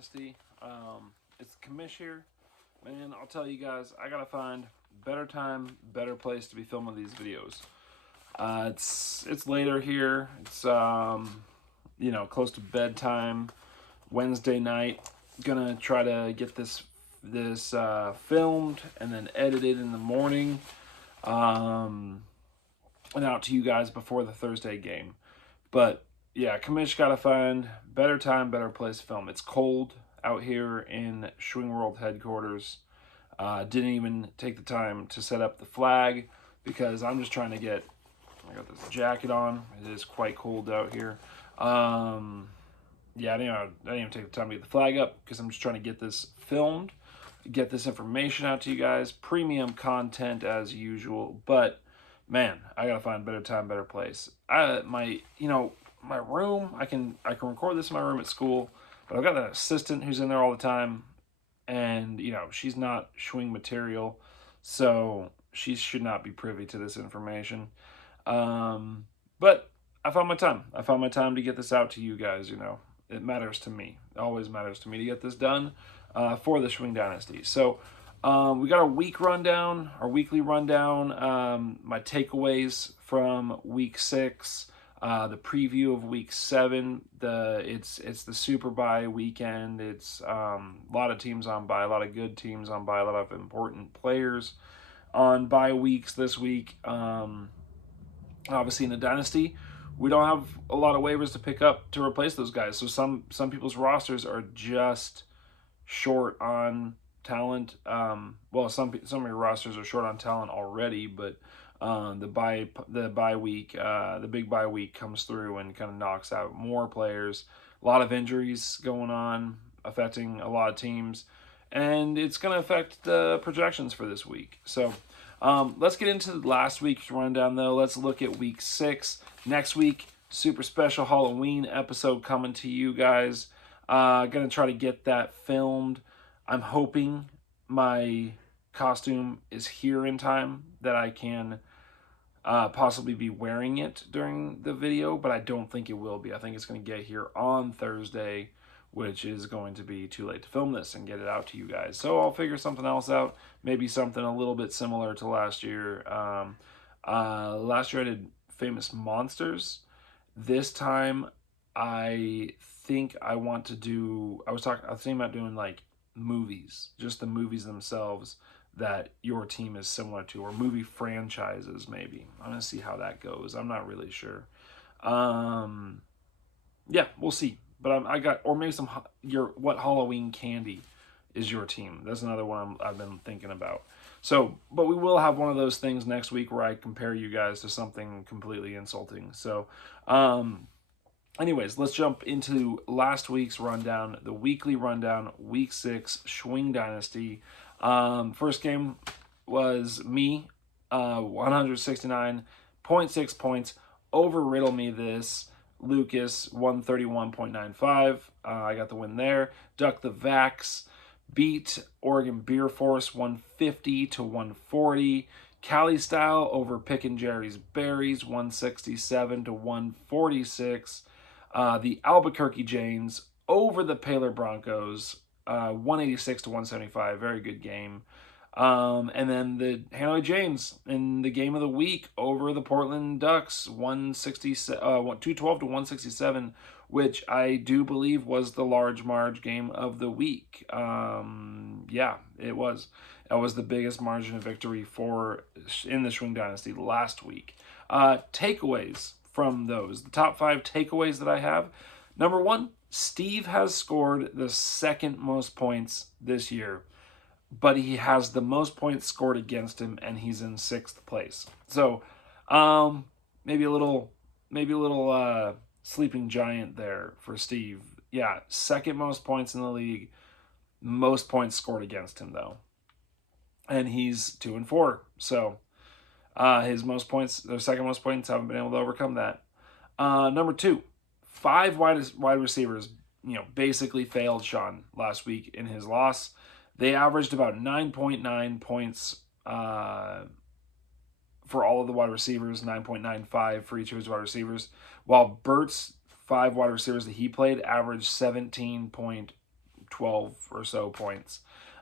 Dynasty. It's Commish here. Man, I'll tell you guys, I gotta find better time, better place to be filming these videos. It's later here. It's close to bedtime, Wednesday night. Gonna try to get this filmed and then edited in the morning, and out to you guys before the Thursday game. But yeah, Commish gotta find better time, better place to film. It's cold out here in Schwing World headquarters. Didn't even take the time to set up the flag because I'm just trying to get. I got this jacket on. It is quite cold out here. Yeah, I didn't even take the time to get the flag up because I'm just trying to get this filmed, get this information out to you guys. Premium content as usual, but man, I gotta find better time, better place. My room, I can record this in my room at school, but I've got an assistant who's in there all the time, and she's not Schwing material, so she should not be privy to this information. But I found my time. I found my time to get this out to you guys. It matters to me. It always matters to me to get this done for the Schwing Dynasty. So we got our weekly rundown, my takeaways from week 6, the preview of week 7. It's the super bye weekend. It's a lot of teams on bye, a lot of good teams on bye, a lot of important players on bye weeks this week. Obviously in the dynasty, we don't have a lot of waivers to pick up to replace those guys. So some people's rosters are just short on talent. Some of your rosters are short on talent already, but the bye week, the big bye week comes through and kind of knocks out more players. A lot of injuries going on, affecting a lot of teams, and it's going to affect the projections for this week. So let's get into last week's rundown, though. Let's look at week 6. Next week, super special Halloween episode coming to you guys. Gonna try to get that filmed. I'm hoping my costume is here in time that I can possibly be wearing it during the video, but I don't think it will be. I think it's going to get here on Thursday, which is going to be too late to film this and get it out to you guys. So I'll figure something else out, maybe something a little bit similar to last year. Last year I did Famous Monsters. This time I think I want to do, I was thinking about doing like movies, just the movies themselves that your team is similar to, or movie franchises maybe. I'm gonna see how that goes. I'm not really sure. Yeah, we'll see. But or maybe what Halloween candy is your team? That's another one I've been thinking about. So, but we will have one of those things next week where I compare you guys to something completely insulting. So, anyways, let's jump into last week's rundown, the weekly rundown, week 6, Schwing Dynasty. First game was me, 169.6 points over Riddle Me This. Lucas, 131.95. I got the win there. Duck the Vax. Beat Oregon Beer Force 150 to 140. Cali Style over Pickin' Jerry's Berries 167 to 146. The Albuquerque Janes over the Paler Broncos 186 to 175. Very good game. And then the Hanoi Janes in the game of the week over the Portland Ducks 212 to 167, which I do believe was the large marge game of the week. Yeah, it was. That was the biggest margin of victory in the Schwing Dynasty last week. Takeaways from those. The top 5 takeaways that I have. Number 1, Steve has scored the second most points this year, but he has the most points scored against him, and he's in 6th place. So, maybe a little sleeping giant there for Steve. Yeah, second most points in the league, most points scored against him though, and he's 2-4. So, his second most points haven't been able to overcome that. Number 2, 5 wide receivers, basically failed Sean last week in his loss. They averaged about 9.9 points for all of the wide receivers, 9.95 for each of his wide receivers, while Bert's 5 wide receivers that he played averaged 17.2 12 or so points.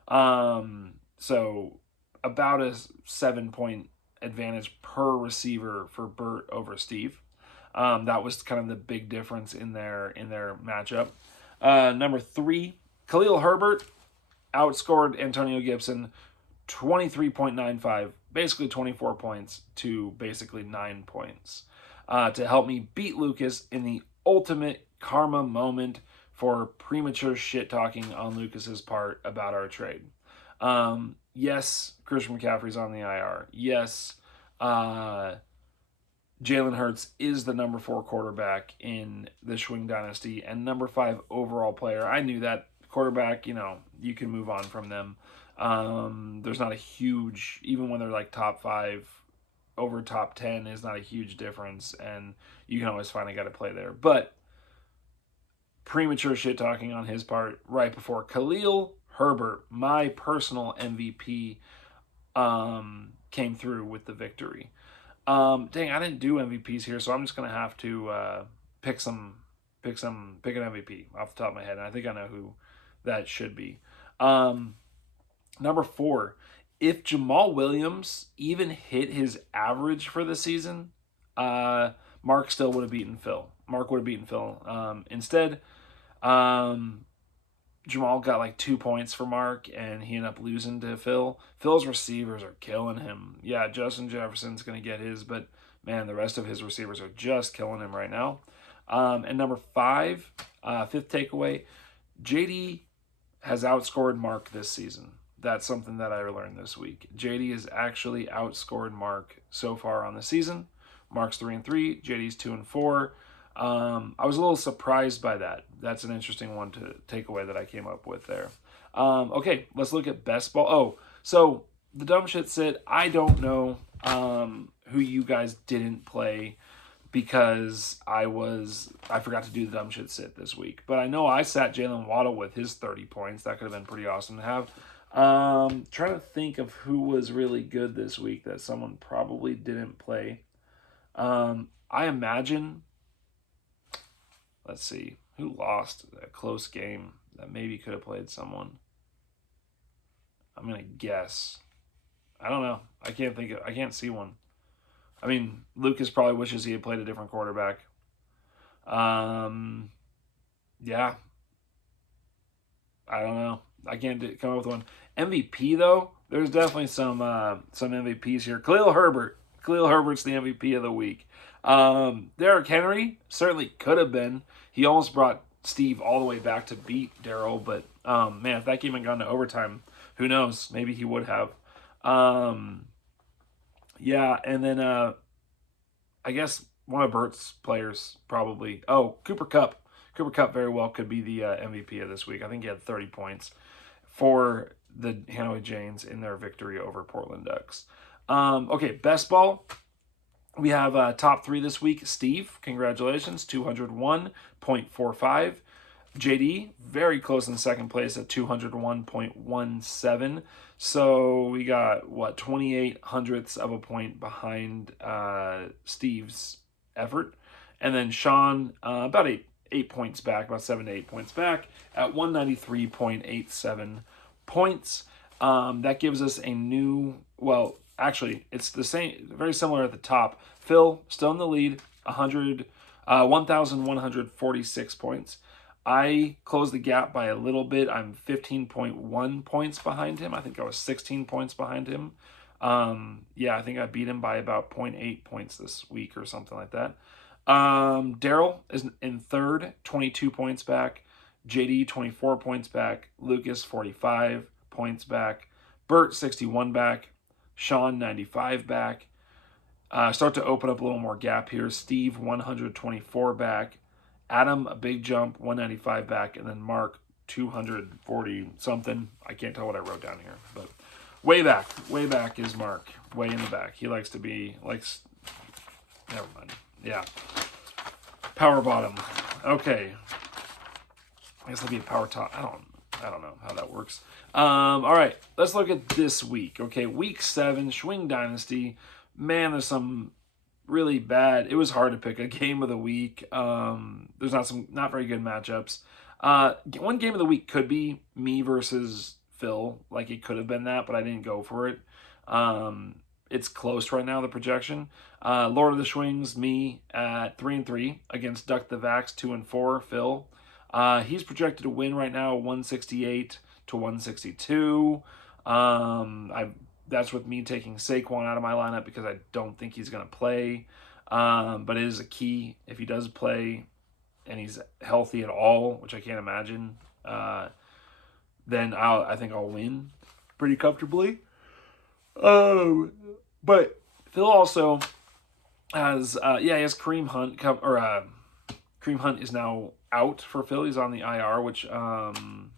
So about a 7-point advantage per receiver for Burt over Steve. That was kind of the big difference in their matchup. Number 3, Khalil Herbert outscored Antonio Gibson 23.95, basically 24 points to basically 9 points, to help me beat Lucas in the ultimate karma moment for premature shit talking on Lucas's part about our trade. Yes, Christian McCaffrey's on the IR. Yes, Jalen Hurts is the number 4 quarterback in the Schwing Dynasty and number 5 overall player. I knew that quarterback, you can move on from them. There's not a huge, even when they're like top 5 over top 10 is not a huge difference, and you can always find a guy to play there. But premature shit talking on his part right before Khalil Herbert, my personal MVP, came through with the victory. Dang, I didn't do MVPs here, so I'm just gonna have to pick an MVP off the top of my head, and I think I know who that should be. Number 4, if Jamal Williams even hit his average for the season, Mark still would have beaten Phil. Instead, Jamal got like 2 points for Mark, and he ended up losing to Phil. Phil's receivers are killing him. Yeah, Justin Jefferson's going to get his, but man, the rest of his receivers are just killing him right now. And number 5, fifth takeaway, JD has outscored Mark this season. That's something that I learned this week. JD has actually outscored Mark so far on the season. Mark's 3-3, JD's 2-4. I was a little surprised by that. That's an interesting one to take away that I came up with there. Okay, let's look at best ball. Oh, so the dumb shit sit. I don't know who you guys didn't play because I forgot to do the dumb shit sit this week. But I know I sat Jalen Waddle with his 30 points. That could have been pretty awesome to have. Trying to think of who was really good this week that someone probably didn't play. I imagine, let's see, who lost a close game that maybe could have played someone. I'm going to guess. I don't know. I can't see one. I mean, Lucas probably wishes he had played a different quarterback. Yeah. I don't know. I can't come up with one. MVP, though, there's definitely some MVPs here. Khalil Herbert. Khalil Herbert's the MVP of the week. Derrick Henry certainly could have been. He almost brought Steve all the way back to beat Darryl, but man, if that game had gone to overtime, who knows? Maybe he would have. Yeah, and then I guess one of Bert's players probably. Oh, Cooper Kupp. Cooper Kupp very well could be the MVP of this week. I think he had 30 points for the Hanoi Janes in their victory over Portland Ducks. Okay, best ball. We have top 3 this week. Steve, congratulations, 201.45. JD, very close in second place at 201.17. So we got, 28 hundredths of a point behind Steve's effort. And then Sean, about 8 points back, about 7 to 8 points back at 193.87 points. That gives us a new, actually, it's the same, very similar at the top. Phil, still in the lead, 1,146 points. I closed the gap by a little bit. I'm 15.1 points behind him. I think I was 16 points behind him. Yeah, I think I beat him by about 0.8 points this week or something like that. Darryl is in third, 22 points back. JD, 24 points back. Lucas, 45 points back. Bert, 61 back. Sean, 95 back. Start to open up a little more gap here. Steve, 124 back. Adam, a big jump, 195 back. And then Mark, 240 something. I can't tell what I wrote down here. But way back is Mark. Way in the back. He likes to be, never mind. Yeah. Power bottom. Okay. I guess that'd be a power top. I don't know how that works. All right. Let's look at this week. Okay. Week 7, Schwing Dynasty. Man, there's some really bad. It was hard to pick a game of the week. There's not very good matchups. One game of the week could be me versus Phil. Like it could have been that, but I didn't go for it. It's close right now, the projection. Lord of the Swings, me at 3-3 against Duck the Vax 2-4. Phil, he's projected to win right now 168 to 162. That's with me taking Saquon out of my lineup because I don't think he's going to play. But it is a key if he does play and he's healthy at all, which I can't imagine. Then I think I'll win pretty comfortably. But Phil also has he has Kareem Hunt Kareem Hunt is now out for Phil. He's on the IR, which and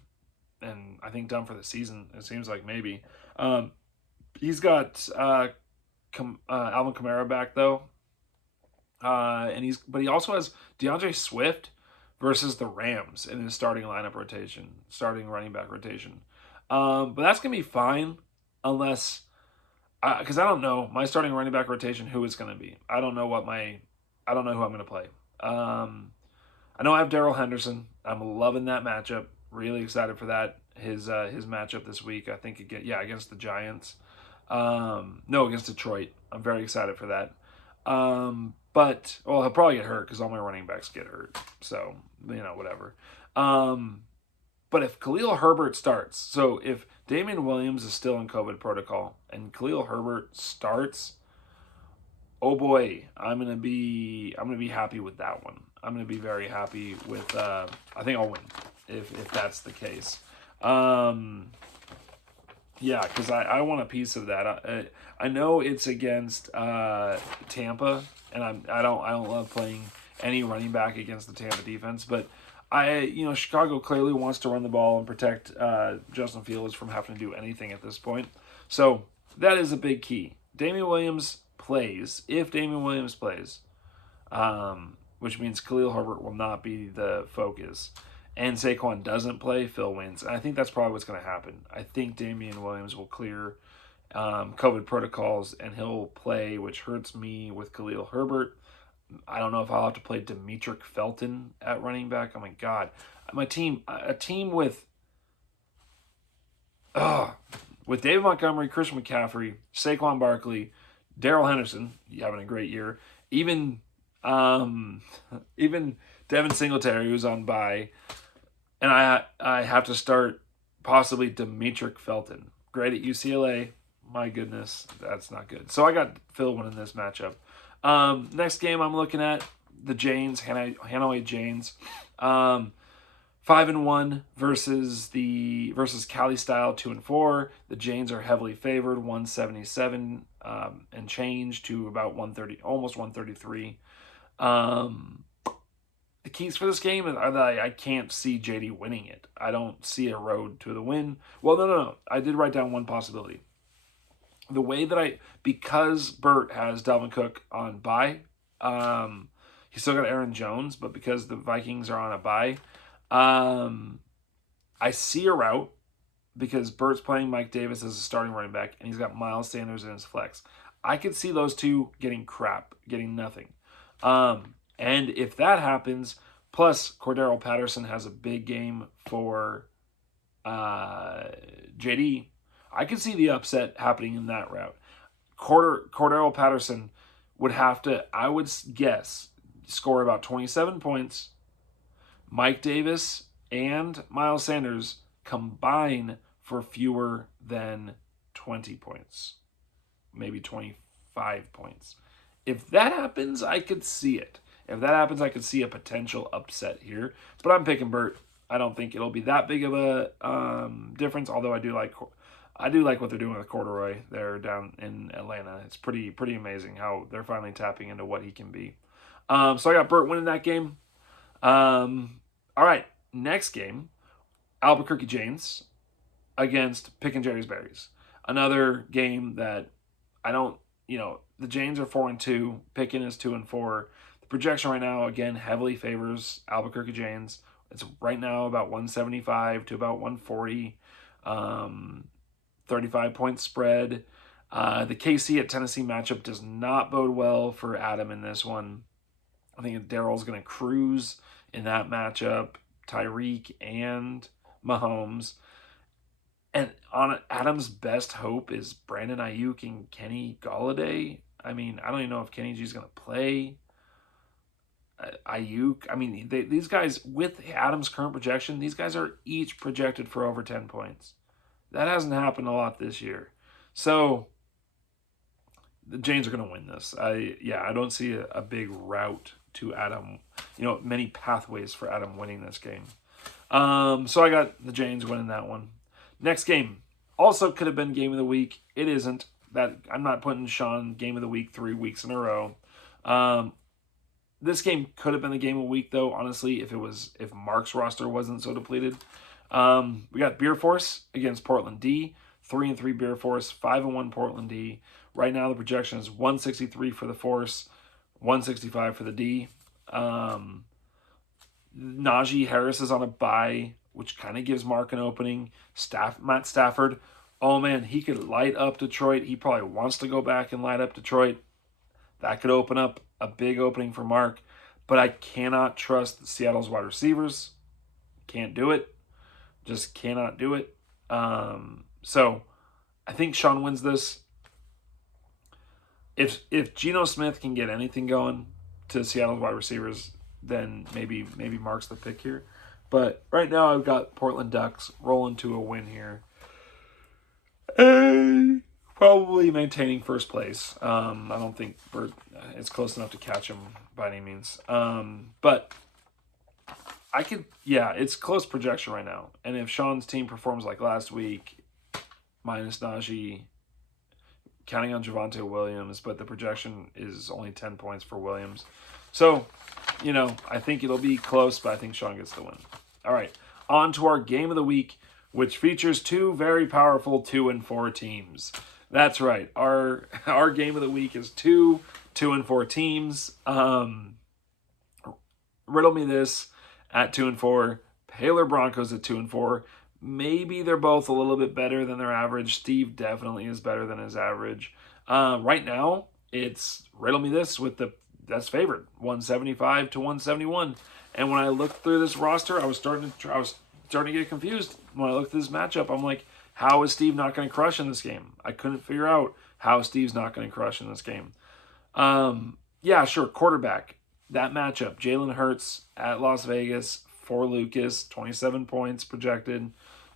I think done for the season. It seems like maybe. He's got Alvin Kamara back though, and he also has DeAndre Swift versus the Rams in his starting lineup rotation, starting running back rotation. But that's gonna be fine unless because I don't know my starting running back rotation who it's gonna be. I don't know who I'm gonna play. I know I have Darrell Henderson. I'm loving that matchup. Really excited for that. His matchup this week. I think against the Giants. No, against Detroit. I'm very excited for that. But he'll probably get hurt because all my running backs get hurt. So whatever. But if Khalil Herbert starts, so if Damian Williams is still in COVID protocol and Khalil Herbert starts, oh boy, I'm gonna be happy with that one. I'm gonna be very happy with. I think I'll win if that's the case. Yeah, because I want a piece of that. I know it's against Tampa, and I don't love playing any running back against the Tampa defense, but Chicago clearly wants to run the ball and protect Justin Fields from having to do anything at this point. So that is a big key. Damian Williams plays. If Damian Williams plays, which means Khalil Herbert will not be the focus, and Saquon doesn't play, Phil wins. And I think that's probably what's going to happen. I think Damian Williams will clear COVID protocols and he'll play, which hurts me with Khalil Herbert. I don't know if I'll have to play Demetric Felton at running back. Oh my God. A team with David Montgomery, Christian McCaffrey, Saquon Barkley, Darrell Henderson, having a great year. Even Devin Singletary, who's on bye, and I have to start possibly Demetric Felton. Great at UCLA. My goodness, that's not good. So I got Phil winning this matchup. Next game I'm looking at the Janes, Hanoi Janes, 5-1 versus Cali Style 2-4. The Janes are heavily favored, 177 and change to about 130, almost 133. The keys for this game are that I can't see JD winning it. I don't see a road to the win. Well, no. I did write down one possibility. The way that because Burt has Dalvin Cook on bye, he's still got Aaron Jones, but because the Vikings are on a bye, I see a route because Burt's playing Mike Davis as a starting running back, and he's got Miles Sanders in his flex. I could see those two getting nothing. And if that happens, plus Cordero Patterson has a big game for JD, I could see the upset happening in that route. Cordero Patterson would have to, I would guess, score about 27 points. Mike Davis and Miles Sanders combine for fewer than 20 points. Maybe 25 points. If that happens, I could see it. If that happens, I could see a potential upset here. But I'm picking Burt. I don't think it'll be that big of a difference, although I do like what they're doing with Corduroy there down in Atlanta. It's pretty amazing how they're finally tapping into what he can be. So I got Burt winning that game. All right, next game, Albuquerque Janes against Pick and Jerry's Berries. Another game that I don't, the Janes are 4-2, Pickin is 2-4. The projection right now, again, heavily favors Albuquerque Janes. It's right now about 175 to about 140. 35-point spread. The KC at Tennessee matchup does not bode well for Adam in this one. I think Daryl's going to cruise in that matchup. Tyreek and Mahomes. And on Adams' best hope is Brandon Ayuk and Kenny Galladay. I mean, I don't even know if Kenny G's going to play. Ayuk. I mean, these guys, with Adams' current projection, these guys are each projected for over 10 points. That hasn't happened a lot this year. So the Jays are going to win this. I don't see a big route to Adam. Many pathways for Adam winning this game. So I got the Jays winning that one. Next game also could have been game of the week. It isn't. That I'm not putting Sean game of the week 3 weeks in a row. This game could have been the game of the week, though, honestly, if Mark's roster wasn't so depleted. We got Beer Force against Portland D. 3-3 Beer Force, 5-1 Portland D. Right now the projection is 163 for the Force, 165 for the D. Najee Harris is on a bye, which kind of gives Mark an opening. Matt Stafford, oh man, he could light up Detroit. He probably wants to go back and light up Detroit. That could open up a big opening for Mark. But I cannot trust Seattle's wide receivers. Can't do it. Just cannot do it. So I think Sean wins this. If Geno Smith can get anything going to Seattle's wide receivers, then maybe Mark's the pick here. But right now I've got Portland Ducks rolling to a win here. Probably maintaining first place. I don't think it's close enough to catch him by any means. But it's close projection right now. And if Sean's team performs like last week, minus Najee, counting on Javonte Williams, but the projection is only 10 points for Williams. So, I think it'll be close, but I think Sean gets the win. All right, on to our game of the week, which features two very powerful 2-4 teams. That's right. Our game of the week is 2-4 teams. Riddle me this at 2-4. Baylor Broncos at 2-4. Maybe they're both a little bit better than their average. Steve definitely is better than his average. Right now, it's riddle me this with that's favored 175 to 171. And when I looked through this roster, I was starting to get confused. When I looked at this matchup, I'm like, how is Steve not going to crush in this game? I couldn't figure out how Steve's not going to crush in this game. Sure, quarterback. That matchup, Jalen Hurts at Las Vegas for Lucas, 27 points projected.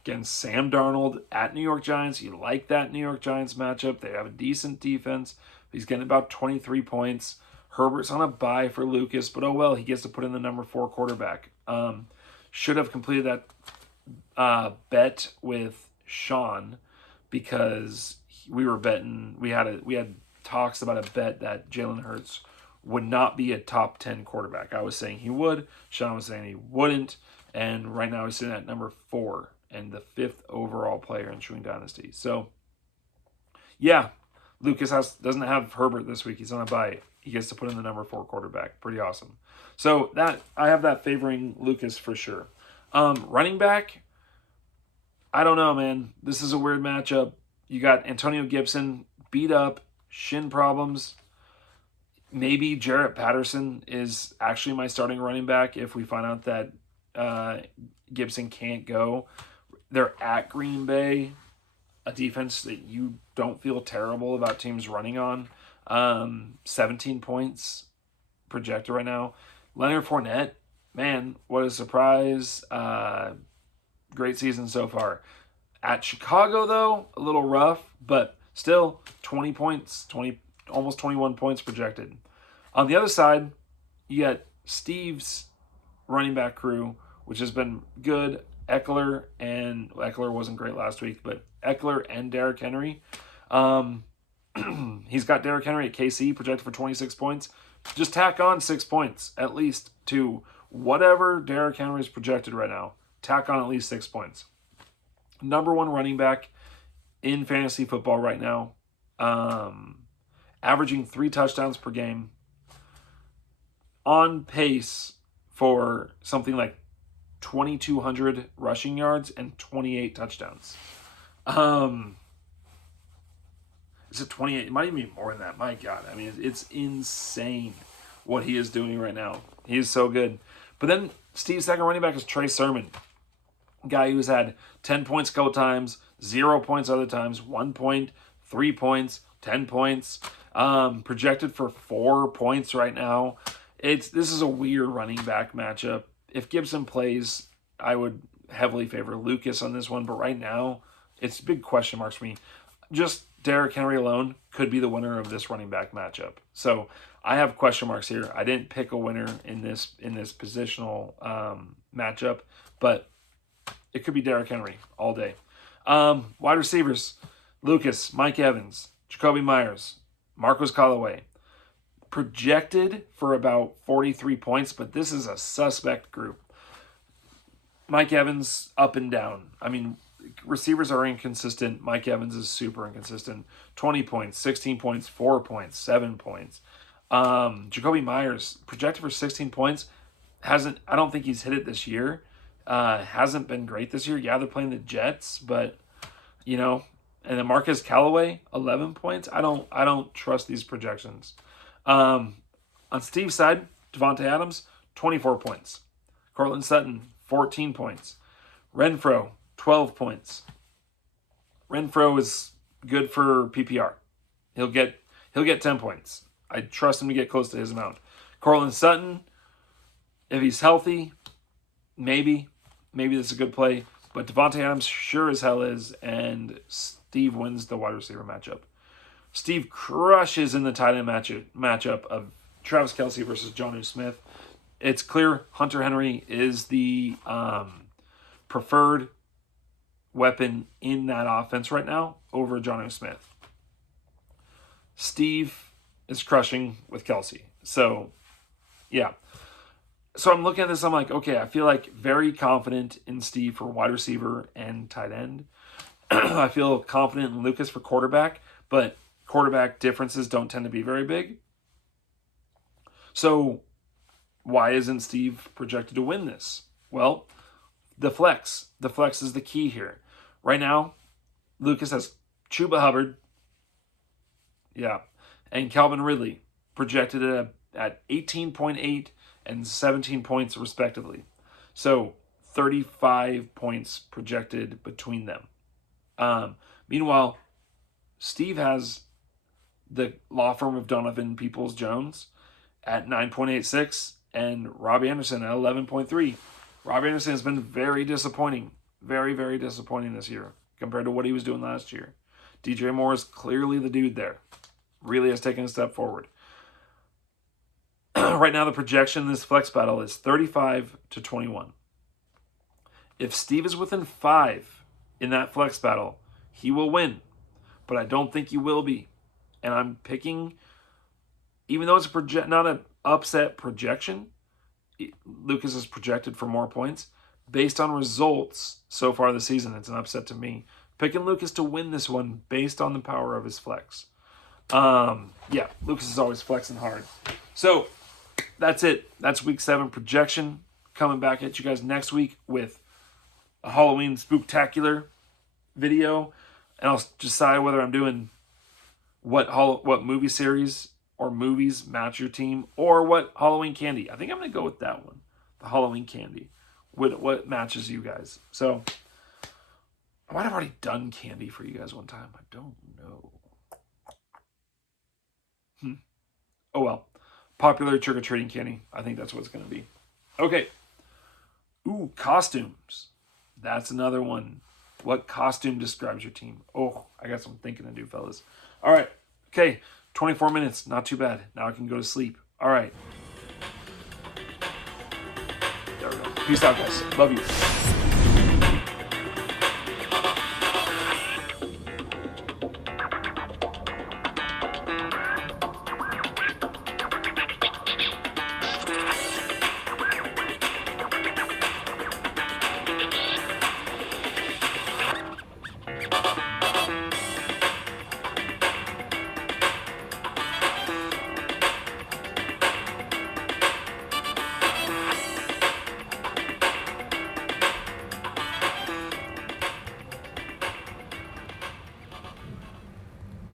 Against Sam Darnold at New York Giants. You like that New York Giants matchup. They have a decent defense. He's getting about 23 points. Herbert's on a bye for Lucas, but oh well, he gets to put in the number 4 quarterback. Should have completed that bet with Sean because we were betting. We had talks about a bet that Jalen Hurts would not be a top 10 quarterback. I was saying he would. Sean was saying he wouldn't. And right now he's sitting at number 4 and the 5th overall player in Chewing Dynasty. So, yeah, Lucas doesn't have Herbert this week. He's on a bye. He gets to put in the number 4 quarterback. Pretty awesome. So I have that favoring Lucas for sure. Running back, I don't know, man. This is a weird matchup. You got Antonio Gibson beat up, shin problems. Maybe Jarrett Patterson is actually my starting running back if we find out that Gibson can't go. They're at Green Bay, a defense that you don't feel terrible about teams running on. 17 points projected right now. Leonard Fournette, man, what a surprise. Great season so far. At Chicago, though, a little rough, but still 20 points, almost 21 points projected. On the other side, you got Steve's running back crew, which has been good. Eckler wasn't great last week, but Eckler and Derrick Henry. He's got Derrick Henry at KC projected for 26 points. Just tack on 6 points at least to whatever Derrick Henry is projected right now. Tack on at least 6 points. Number 1 running back in fantasy football right now. Averaging 3 touchdowns per game. On pace for something like 2,200 rushing yards and 28 touchdowns. Is it 28? It might even be more than that. My God. I mean, it's insane what he is doing right now. He is so good. But then Steve's second running back is Trey Sermon, guy who's had 10 points a couple times, 0 points other times, 1 point, 3 points, 10 points, projected for 4 points right now. This is a weird running back matchup. If Gibson plays, I would heavily favor Lucas on this one, but right now, it's big question marks for me. Just Derrick Henry alone could be the winner of this running back matchup. So I have question marks here. I didn't pick a winner in this positional matchup, but it could be Derrick Henry all day. Wide receivers, Lucas, Mike Evans, Jacoby Myers, Marcus Callaway. Projected for about 43 points, but this is a suspect group. Mike Evans, up and down. I mean, receivers are inconsistent. Mike Evans is super inconsistent. 20 points, 16 points, 4 points, 7 points. Jacoby Myers, projected for 16 points. I don't think he's hit it this year. Hasn't been great this year. Yeah, they're playing the Jets, but, you know. And then Marcus Callaway, 11 points. I don't trust these projections. On Steve's side, Devontae Adams, 24 points. Cortland Sutton, 14 points. Renfrow, 12 points. Renfrow is good for PPR. He'll get 10 points. I trust him to get close to his amount. Cortland Sutton, if he's healthy, maybe this is a good play. But Devontae Adams sure as hell is, and Steve wins the wide receiver matchup. Steve crushes in the tight end matchup of Travis Kelce versus Jonnu Smith. It's clear Hunter Henry is the preferred weapon in that offense right now over Jonnu Smith. Steve is crushing with Kelce. So, yeah. So I'm looking at this, I'm like, okay, I feel like very confident in Steve for wide receiver and tight end. I feel confident in Lucas for quarterback, but quarterback differences don't tend to be very big. So why isn't Steve projected to win this? Well, the flex. The flex is the key here. Right now, Lucas has Chuba Hubbard, and Calvin Ridley projected at 18.8 and 17 points respectively. So 35 points projected between them. Meanwhile, Steve has the law firm of Donovan Peoples-Jones at 9.86 and Robbie Anderson at 11.3. Robbie Anderson has been very disappointing. Very, very disappointing this year compared to what he was doing last year. DJ Moore is clearly the dude there. Really has taken a step forward. Right now, the projection in this flex battle is 35-21. If Steve is within 5 in that flex battle, he will win. But I don't think he will be. And I'm picking, even though it's not an upset projection, Lucas is projected for more points. Based on results so far this season, it's an upset to me. Picking Lucas to win this one based on the power of his flex. Lucas is always flexing hard. So, that's it. That's week 7 projection. Coming back at you guys next week with a Halloween spooktacular video. And I'll decide whether I'm doing what movie series or movies match your team, or what Halloween candy. I think I'm going to go with that one. The Halloween candy. What matches you guys. So, I might have already done candy for you guys one time. I don't know. Oh well. Popular trick-or-treating candy. I think that's what it's going to be. Okay. Ooh, costumes. That's another one. What costume describes your team? Oh, I got some thinking to do, fellas. All right. Okay. 24 minutes. Not too bad. Now I can go to sleep. All right. There we go. Peace out, guys. Love you.